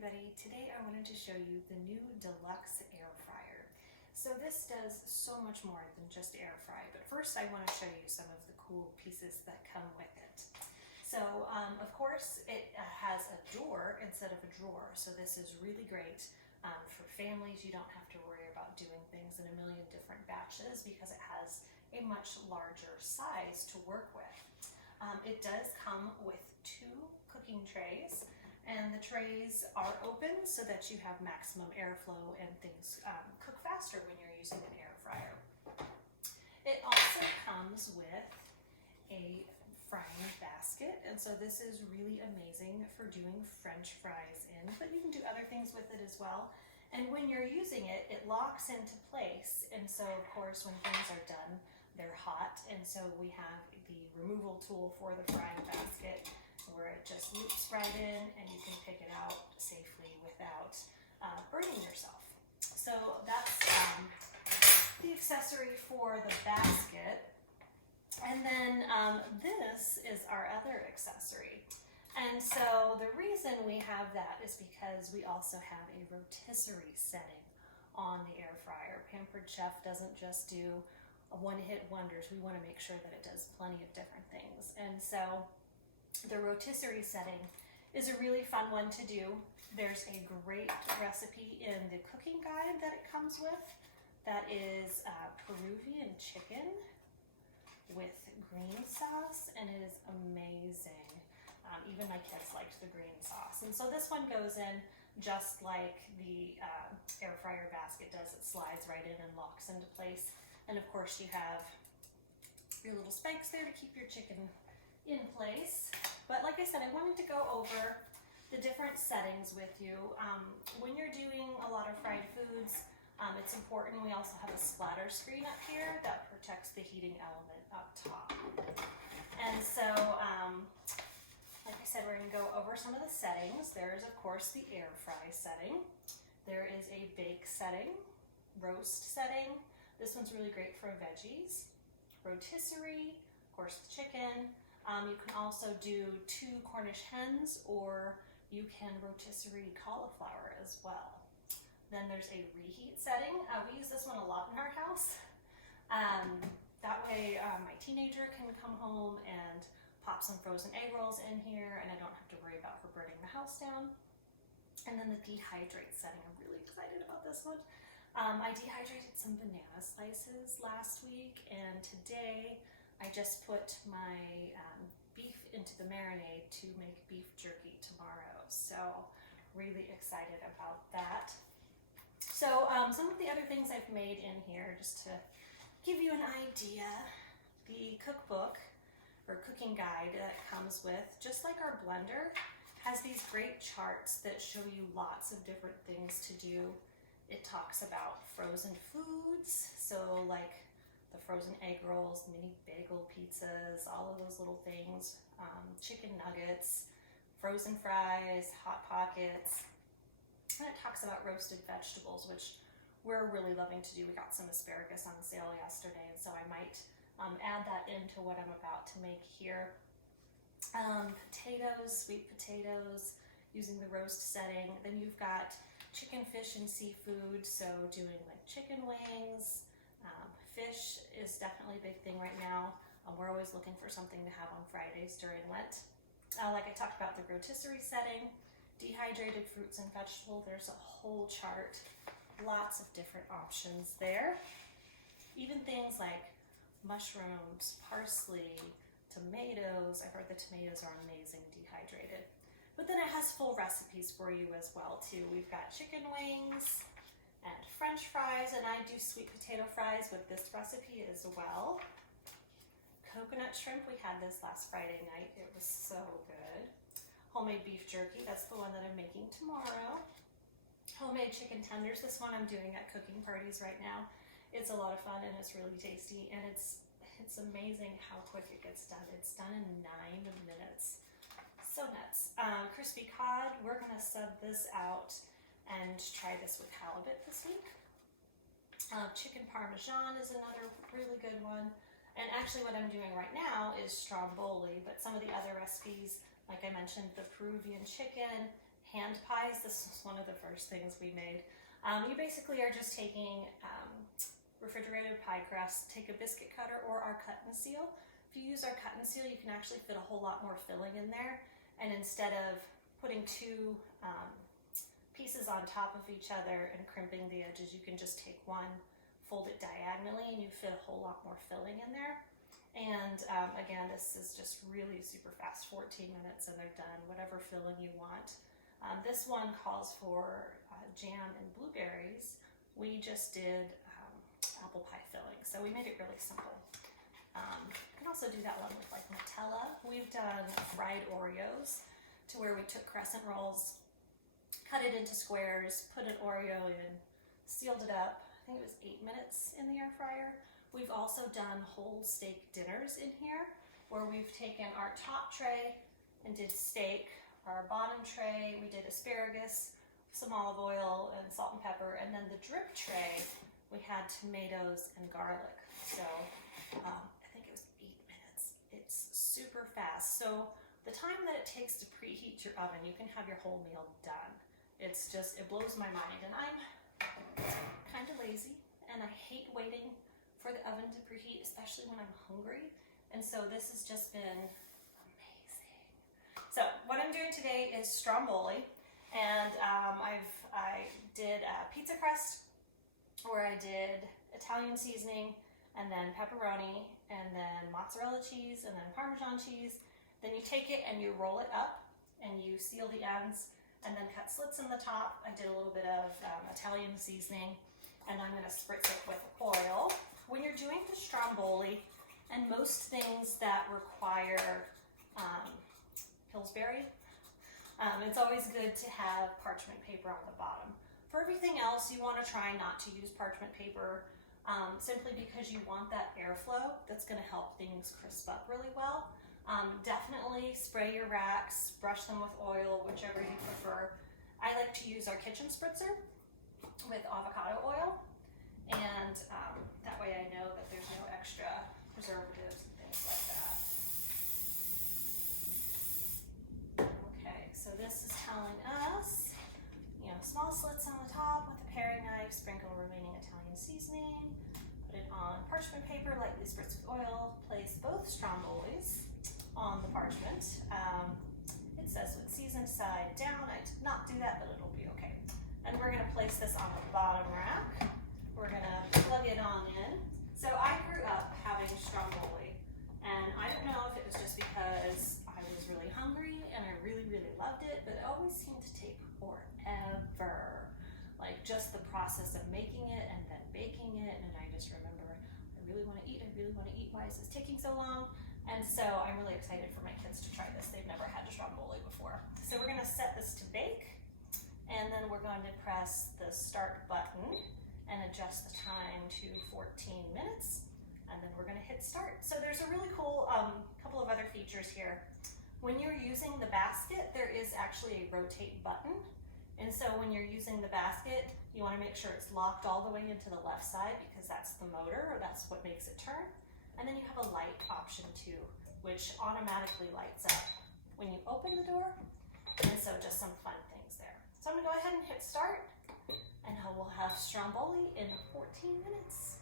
everybody. Today I wanted to show you the new Deluxe Air Fryer. So this does so much more than just air fry, but first I want to show you some of the cool pieces that come with it. So of course it has a door instead of a drawer, so this is really great for families. You don't have to worry about doing things in a million different batches because it has a much larger size to work with. It does come with two cooking trays, and the trays are open so that you have maximum airflow and things cook faster when you're using an air fryer. It also comes with a frying basket, and so this is really amazing for doing French fries in, but you can do other things with it as well. And when you're using it, it locks into place, and so of course when things are done, they're hot, and so we have the removal tool for the frying basket where it just loops right in and you can pick it out safely without burning yourself. So that's the accessory for the basket. And then this is our other accessory. And so the reason we have that is because we also have a rotisserie setting on the air fryer. Pampered Chef doesn't just do one-hit wonders. We want to make sure that it does plenty of different things. And so the rotisserie setting is a really fun one to do. There's a great recipe in the cooking guide that it comes with that is Peruvian chicken with green sauce, and it is amazing. Even my kids liked the green sauce. And so this one goes in just like the air fryer basket does. It slides right in and locks into place. And of course you have your little spikes there to keep your chicken in place. But like I said, I wanted to go over the different settings with you. When you're doing a lot of fried foods, it's important we also have a splatter screen up here that protects the heating element up top. And so, like I said, we're gonna go over some of the settings. There is of course the air fry setting. There is a bake setting, roast setting. This one's really great for veggies. Rotisserie, of course the chicken. You can also do 2 Cornish hens, or you can rotisserie cauliflower as well. Then there's a reheat setting. We use this one a lot in our house. That way my teenager can come home and pop some frozen egg rolls in here, and I don't have to worry about her burning the house down. And then the dehydrate setting. I'm really excited about this one. I dehydrated some banana slices last week, and today I just put my beef into the marinade to make beef jerky tomorrow. So really excited about that. So some of the other things I've made in here, just to give you an idea, the cookbook or cooking guide that comes with, just like our blender, has these great charts that show you lots of different things to do. It talks about frozen foods, so like the frozen egg rolls, mini bagel pizzas, all of those little things, chicken nuggets, frozen fries, Hot Pockets. And it talks about roasted vegetables, which we're really loving to do. We got some asparagus on sale yesterday, and so I might add that into what I'm about to make here. Potatoes, sweet potatoes, using the roast setting. Then you've got chicken, fish, and seafood, so doing like chicken wings. Fish is definitely a big thing right now. We're always looking for something to have on Fridays during Lent. Like I talked about the rotisserie setting, dehydrated fruits and vegetables. There's a whole chart, lots of different options there. Even things like mushrooms, parsley, tomatoes. I've heard the tomatoes are amazing dehydrated. But then it has full recipes for you as well too. We've got chicken wings and French fries, and I do sweet potato fries with this recipe as well. Coconut shrimp, we had this last Friday night. It was so good. Homemade beef jerky, that's the one that I'm making tomorrow. Homemade chicken tenders, this one I'm doing at cooking parties right now. It's a lot of fun and it's really tasty, and it's amazing how quick it gets done. It's done in 9 minutes. So nuts. Crispy cod, we're gonna sub this out and try this with halibut this week. Chicken parmesan is another really good one. And actually what I'm doing right now is Stromboli, but some of the other recipes, like I mentioned, the Peruvian chicken, hand pies. This was one of the first things we made. You basically are just taking refrigerated pie crust, take a biscuit cutter or our cut and seal. If you use our cut and seal, you can actually fit a whole lot more filling in there. And instead of putting two pieces on top of each other and crimping the edges, you can just take one, fold it diagonally, and you fit a whole lot more filling in there. And again, this is just really super fast, 14 minutes and they're done, whatever filling you want. This one calls for jam and blueberries. We just did apple pie filling, so we made it really simple. You can also do that one with like Nutella. We've done fried Oreos to where we took crescent rolls, cut it into squares, put an Oreo in, sealed it up. I think it was 8 minutes in the air fryer. We've also done whole steak dinners in here where we've taken our top tray and did steak, our bottom tray, we did asparagus, some olive oil and salt and pepper, and then the drip tray, we had tomatoes and garlic. So I think it was 8 minutes. It's super fast. So the time that it takes to preheat your oven, you can have your whole meal done. It's just, it blows my mind. And I'm kind of lazy and I hate waiting for the oven to preheat, especially when I'm hungry. And so this has just been amazing. So what I'm doing today is Stromboli. And I did a pizza crust where I did Italian seasoning and then pepperoni and then mozzarella cheese and then Parmesan cheese. Then you take it and you roll it up and you seal the ends and then cut slits in the top. I did a little bit of Italian seasoning and I'm gonna spritz it with oil. When you're doing the Stromboli and most things that require Pillsbury, it's always good to have parchment paper on the bottom. For everything else, you want to try not to use parchment paper simply because you want that airflow that's going to help things crisp up really well. Definitely spray your racks, brush them with oil, whichever you prefer. I like to use our kitchen spritzer with avocado oil, and that way I know that there's no extra preservatives and things like that. Okay, so this is telling us, small slits on the top with a paring knife, sprinkle remaining Italian seasoning, put it on parchment paper, lightly spritz with oil, place both Strombolis on the parchment. It says with seasoned side down. I did not do that, but it'll be okay. And we're gonna place this on the bottom rack. We're gonna plug it on in. So I grew up having Stromboli, and I don't know if it was just because I was really hungry and I really, really loved it, but it always seemed to take forever. Like just the process of making it and then baking it, and I just remember, I really wanna eat, why is this taking so long? And so I'm really excited for my kids to try this. They've never had a Stromboli before. So we're gonna set this to bake, and then we're going to press the start button and adjust the time to 14 minutes, and then we're gonna hit start. So there's a really cool couple of other features here. When you're using the basket, there is actually a rotate button. And so when you're using the basket, you wanna make sure it's locked all the way into the left side because that's the motor, or that's what makes it turn. And then you have a light option too, which automatically lights up when you open the door. And so just some fun things there. So I'm gonna go ahead and hit start, and we'll have Stromboli in 14 minutes.